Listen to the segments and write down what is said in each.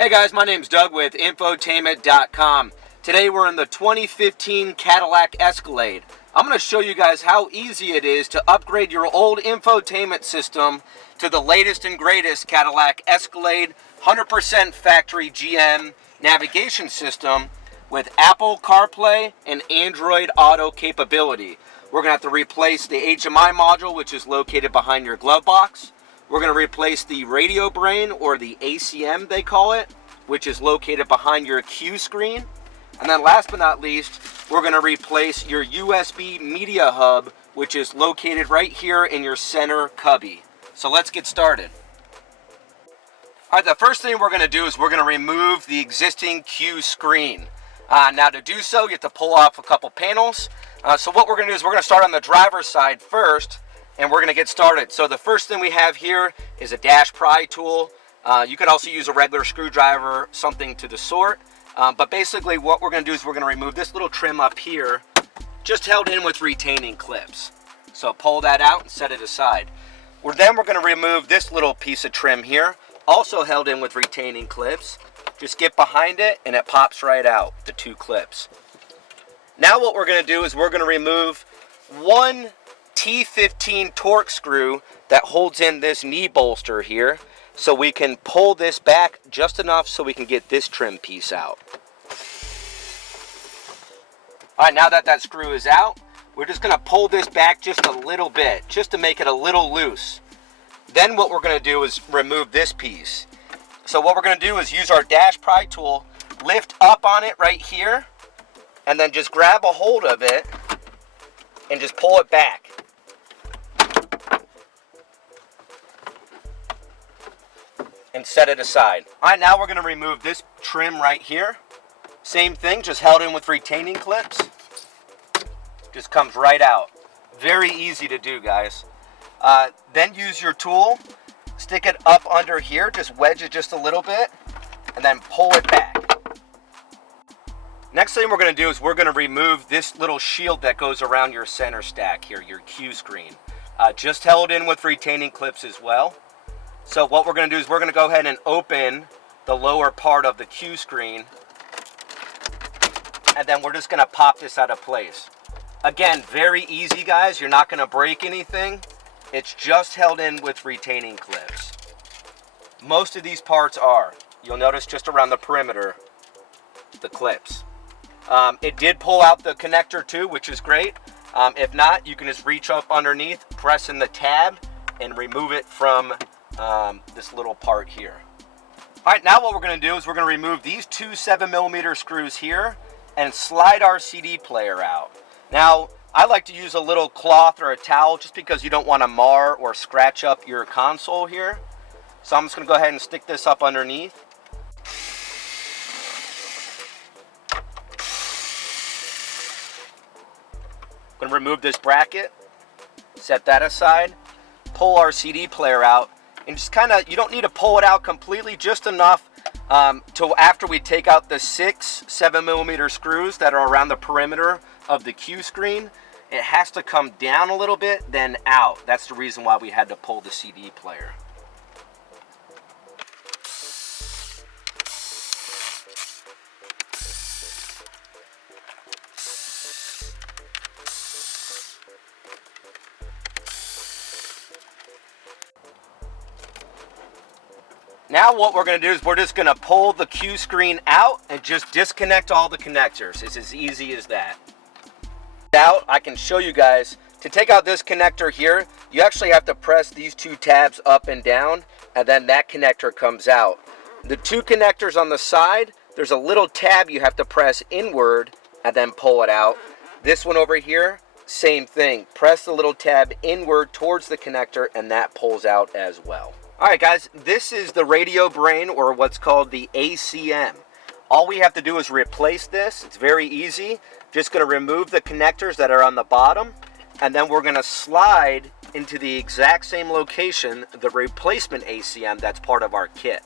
Hey guys, my name's Doug with Infotainment.com. Today we're in the 2015 Cadillac Escalade. I'm going to show you guys how easy it is to upgrade your old infotainment system to the latest and greatest Cadillac Escalade 100% factory GM navigation system with Apple CarPlay and Android Auto capability. We're going to have to replace the HMI module, which is located behind your glove box. We're going to replace the radio brain, or the ACM they call it, which is located behind your Q screen. And then last but not least, we're going to replace your USB media hub, which is located right here in your center cubby. So let's get started. All right, the first thing we're going to do is we're going to remove the existing Q screen. Now to do so, you have to pull off a couple panels. So what we're going to do is we're going to start on the driver's side first, and we're going to get started. So the first thing we have here is a dash pry tool. You could also use a regular screwdriver, something to the sort. But basically what we're going to do is we're going to remove this little trim up here, just held in with retaining clips. So pull that out and set it aside. Then we're going to remove this little piece of trim here, also held in with retaining clips. Just get behind it and it pops right out, the two clips. Now what we're going to do is we're going to remove one T15 torque screw that holds in this knee bolster here, so we can pull this back just enough so we can get this trim piece out. Alright, now that that screw is out, we're just going to pull this back just a little bit, just to make it a little loose. Then what we're going to do is remove this piece. So what we're going to do is use our dash pry tool, lift up on it right here, and then just grab a hold of it and just pull it back. And set it aside. Alright, now we're going to remove this trim right here. Same thing, just held in with retaining clips. Just comes right out. Very easy to do, guys. Then use your tool, stick it up under here, just wedge it just a little bit, and then pull it back. Next thing we're going to do is we're going to remove this little shield that goes around your center stack here, your Q screen. Just held in with retaining clips as well. So what we're going to do is we're going to go ahead and open the lower part of the Q screen, and then we're just going to pop this out of place. Again, very easy, guys. You're not going to break anything. It's just held in with retaining clips. Most of these parts are. You'll notice just around the perimeter, the clips. It did pull out the connector too, which is great. If not, you can just reach up underneath, press in the tab, and remove it from this little part here. Alright, now what we're going to do is we're going to remove these two 7mm screws here and slide our CD player out. Now, I like to use a little cloth or a towel just because you don't want to mar or scratch up your console here. So I'm just going to go ahead and stick this up underneath. I'm going to remove this bracket, set that aside, pull our CD player out, and just kind of, you don't need to pull it out completely, just enough till after we take out the 6 7mm screws that are around the perimeter of the Q screen. It has to come down a little bit, then out. That's the reason why we had to pull the CD player. Now what we're going to do is we're just going to pull the Q screen out and just disconnect all the connectors. It's as easy as that. Out, I can show you guys. To take out this connector here, you actually have to press these two tabs up and down, and then that connector comes out. The two connectors on the side, there's a little tab you have to press inward and then pull it out. This one over here, same thing. Press the little tab inward towards the connector, and that pulls out as well. Alright guys, this is the radio brain, or what's called the ACM. All we have to do is replace this. It's very easy. Just going to remove the connectors that are on the bottom, and then we're going to slide into the exact same location the replacement ACM that's part of our kit.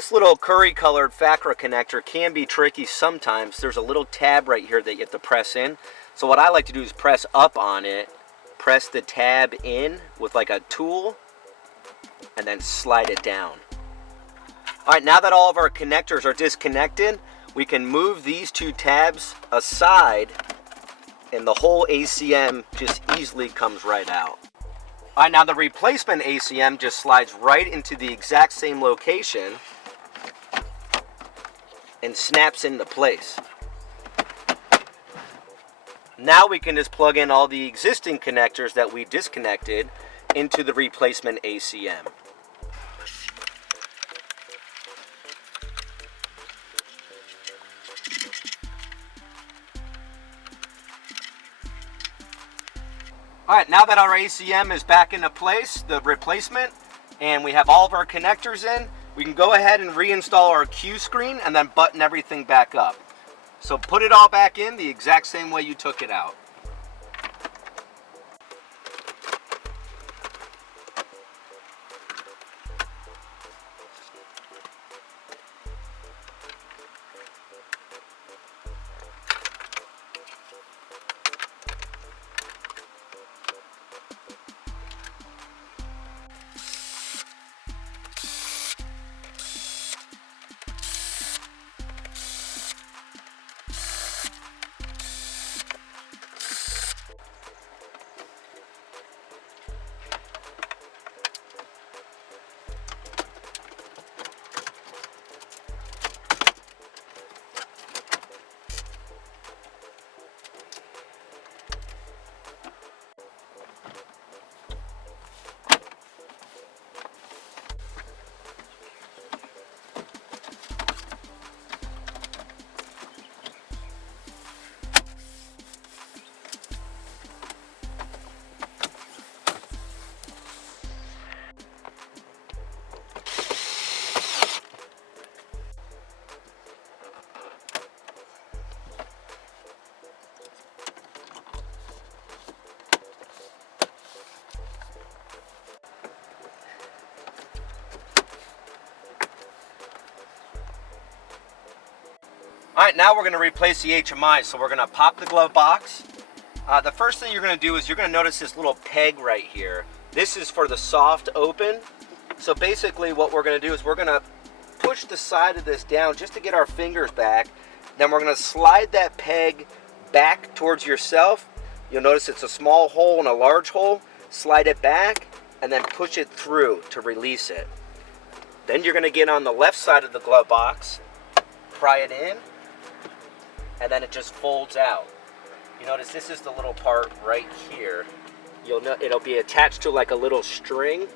This little curry colored FACRA connector can be tricky sometimes. There's a little tab right here that you have to press in. So what I like to do is press up on it, press the tab in with like a tool, and then slide it down. All right, now that all of our connectors are disconnected, we can move these two tabs aside and the whole ACM just easily comes right out. All right, now the replacement ACM just slides right into the exact same location and snaps into place. Now we can just plug in all the existing connectors that we disconnected into the replacement ACM. All right, now that our ACM is back into place, the replacement, and we have all of our connectors in, we can go ahead and reinstall our Q screen and then button everything back up. So put it all back in the exact same way you took it out. All right, now we're going to replace the HMI. So we're going to pop the glove box. The first thing you're going to do is you're going to notice this little peg right here. This is for the soft open. So basically what we're going to do is we're going to push the side of this down just to get our fingers back. Then we're going to slide that peg back towards yourself. You'll notice it's a small hole and a large hole. Slide it back and then push it through to release it. Then you're going to get on the left side of the glove box, pry it in, and then it just folds out. You notice this is the little part right here. You'll know it'll be attached to like a little string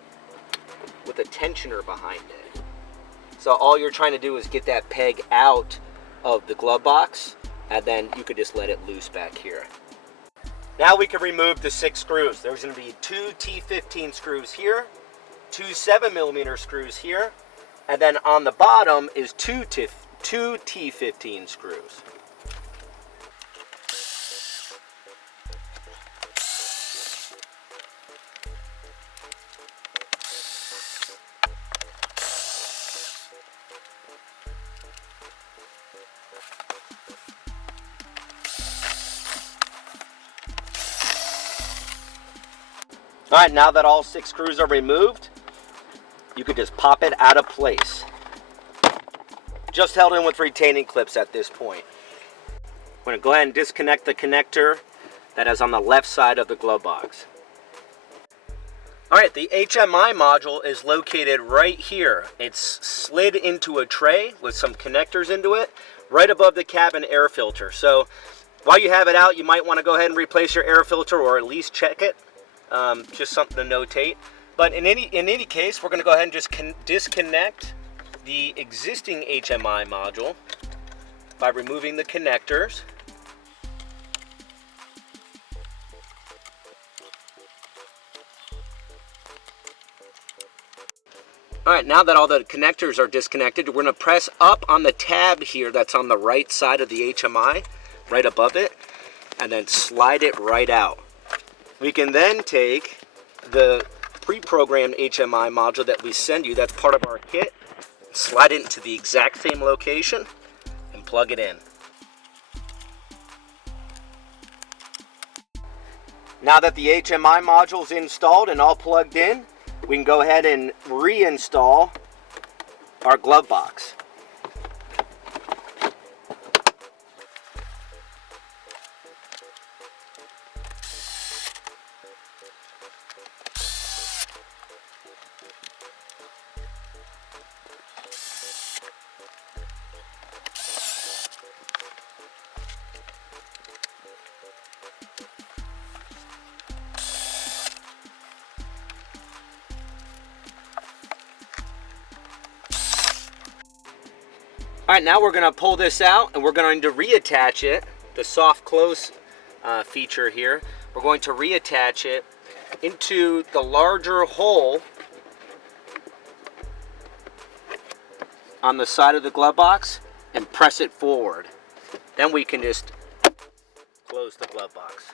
with a tensioner behind it. So all you're trying to do is get that peg out of the glove box, and then you could just let it loose back here. Now we can remove the 6 screws. There's going to be 2 T15 screws here, 2 7mm screws here, and then on the bottom is 2 T15 screws. All right, now that all 6 screws are removed, you could just pop it out of place. Just held in with retaining clips at this point. I'm going to go ahead and disconnect the connector that is on the left side of the glove box. All right, the HMI module is located right here. It's slid into a tray with some connectors into it, right above the cabin air filter. So while you have it out, you might want to go ahead and replace your air filter or at least check it. Just something to notate. But in any case, we're going to go ahead and just disconnect the existing HMI module by removing the connectors. All right, now that all the connectors are disconnected, we're going to press up on the tab here that's on the right side of the HMI, right above it, and then slide it right out. We can then take the pre-programmed HMI module that we send you, that's part of our kit, slide it into the exact same location and plug it in. Now that the HMI module is installed and all plugged in, we can go ahead and reinstall our glove box. All right, now we're going to pull this out and we're going to reattach it, the soft close feature here. We're going to reattach it into the larger hole on the side of the glove box and press it forward. Then we can just close the glove box.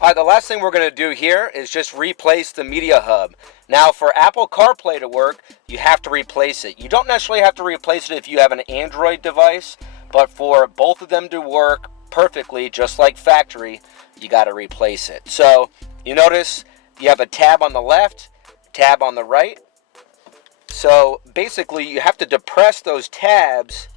All right, the last thing we're going to do here is just replace the media hub. Now, for Apple CarPlay to work, you have to replace it. You don't necessarily have to replace it if you have an Android device, but for both of them to work perfectly, just like factory, you got to replace it. So, you notice you have a tab on the left, tab on the right. So, basically, you have to depress those tabs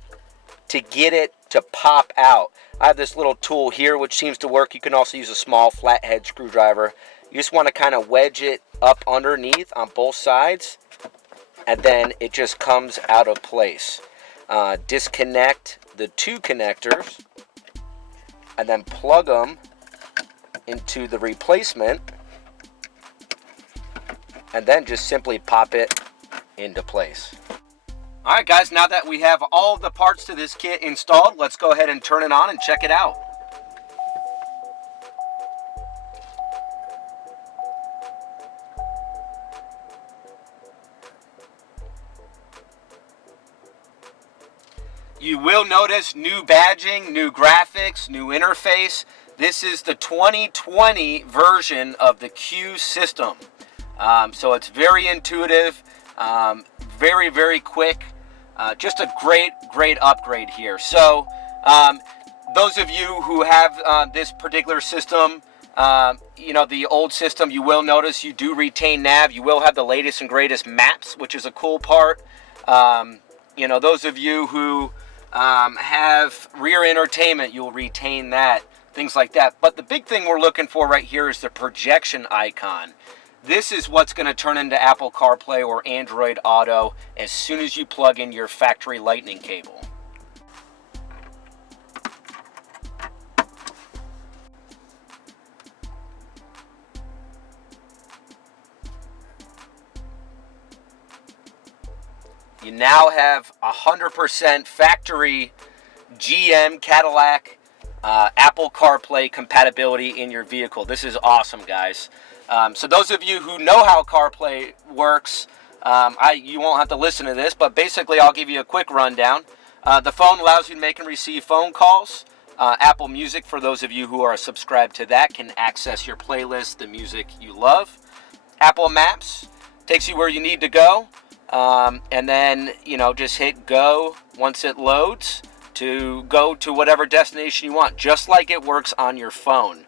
to get it to pop out. I have this little tool here which seems to work. You can also use a small flathead screwdriver. You just want to kind of wedge it up underneath on both sides, and then it just comes out of place. Disconnect the two connectors and then plug them into the replacement, and then just simply pop it into place. All right, guys, now that we have all of the parts to this kit installed, let's go ahead and turn it on and check it out. You will notice new badging, new graphics, new interface. This is the 2020 version of the Q system. So it's very intuitive, very, very quick. Just a great upgrade here. So those of you who have this particular system, you know, the old system, you will notice you do retain nav. You will have the latest and greatest maps, which is a cool part. You know, those of you who have rear entertainment, you'll retain that, things like that. But the big thing we're looking for right here is the projection icon. This is what's going to turn into Apple CarPlay or Android Auto as soon as you plug in your factory lightning cable. You now have 100% factory GM Cadillac Apple CarPlay compatibility in your vehicle. This is awesome, guys. So those of you who know how CarPlay works, you won't have to listen to this, but basically I'll give you a quick rundown. The phone allows you to make and receive phone calls. Apple Music, for those of you who are subscribed to that, can access your playlist, the music you love. Apple Maps takes you where you need to go. And then, you know, just hit go once it loads to go to whatever destination you want, just like it works on your phone.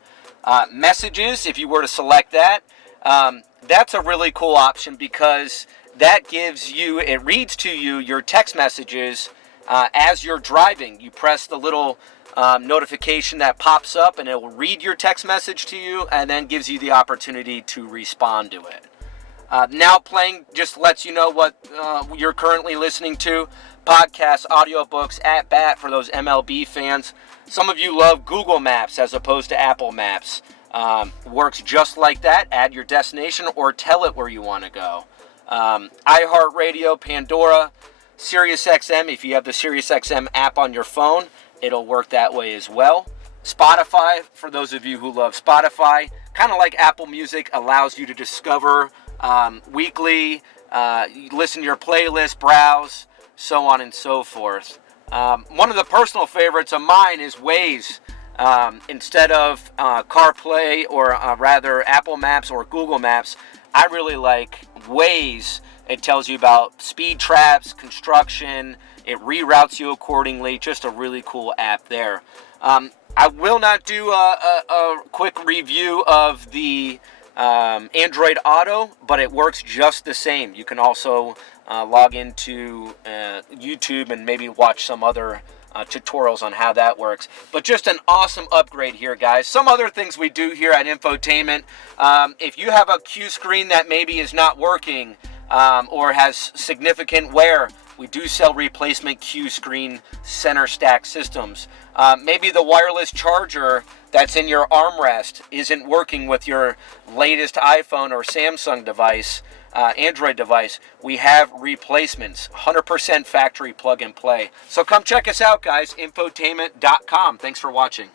Messages, if you were to select that, that's a really cool option because that gives you, it reads to you your text messages as you're driving. You press the little notification that pops up and it will read your text message to you and then gives you the opportunity to respond to it. Now playing just lets you know what you're currently listening to. Podcasts, audiobooks, at bat for those MLB fans. Some of you love Google Maps as opposed to Apple Maps. Works just like that. Add your destination or tell it where you want to go. iHeartRadio, Pandora, SiriusXM. If you have the SiriusXM app on your phone, it'll work that way as well. Spotify, for those of you who love Spotify, kind of like Apple Music, allows you to discover weekly, listen to your playlist, browse, so on and so forth. One of the personal favorites of mine is Waze. Instead of CarPlay or rather Apple Maps or Google Maps, I really like Waze. It tells you about speed traps, construction. It reroutes you accordingly. Just a really cool app there. I will not do a quick review of the Android Auto, but it works just the same. You can also log into YouTube and maybe watch some other tutorials on how that works. But just an awesome upgrade here, guys. Some other things we do here at Infotainment. If you have a Q screen that maybe is not working or has significant wear, we do sell replacement Q screen center stack systems. Maybe the wireless charger that's in your armrest isn't working with your latest iPhone or Samsung device, Android device. We have replacements, 100% factory plug and play. So come check us out, guys, infotainment.com. Thanks for watching.